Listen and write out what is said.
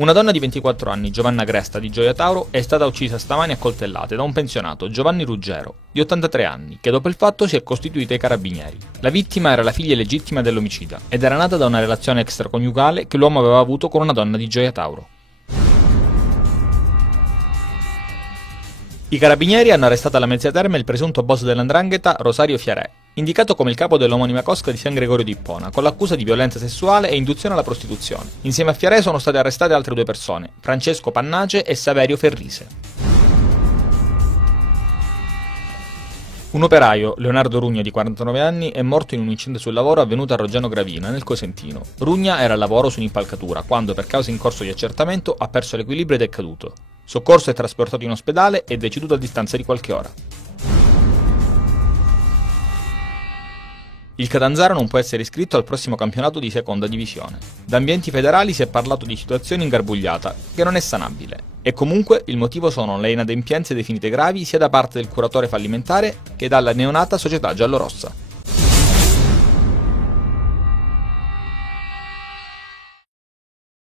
Una donna di 24 anni, Giovanna Gresta di Gioia Tauro, è stata uccisa stamani a coltellate da un pensionato, Giovanni Ruggero, di 83 anni, che dopo il fatto si è costituito ai carabinieri. La vittima era la figlia illegittima dell'omicida ed era nata da una relazione extraconiugale che l'uomo aveva avuto con una donna di Gioia Tauro. I carabinieri hanno arrestato alla Mezzia Terme il presunto boss dell''ndrangheta Rosario Fiarè, indicato come il capo dell'omonima cosca di San Gregorio di Ippona, con l'accusa di violenza sessuale e induzione alla prostituzione. Insieme a Fiarè sono state arrestate altre due persone, Francesco Pannace e Saverio Ferrise. Un operaio, Leonardo Rugna di 49 anni, è morto in un incidente sul lavoro avvenuto a Roggiano Gravina, nel Cosentino. Rugna era al lavoro su un'impalcatura, quando per causa in corso di accertamento ha perso l'equilibrio ed è caduto. Soccorso e trasportato in ospedale e deceduto a distanza di qualche ora. Il Catanzaro non può essere iscritto al prossimo campionato di seconda divisione. Da ambienti federali si è parlato di situazione ingarbugliata, che non è sanabile. E comunque il motivo sono le inadempienze definite gravi sia da parte del curatore fallimentare che dalla neonata società giallorossa.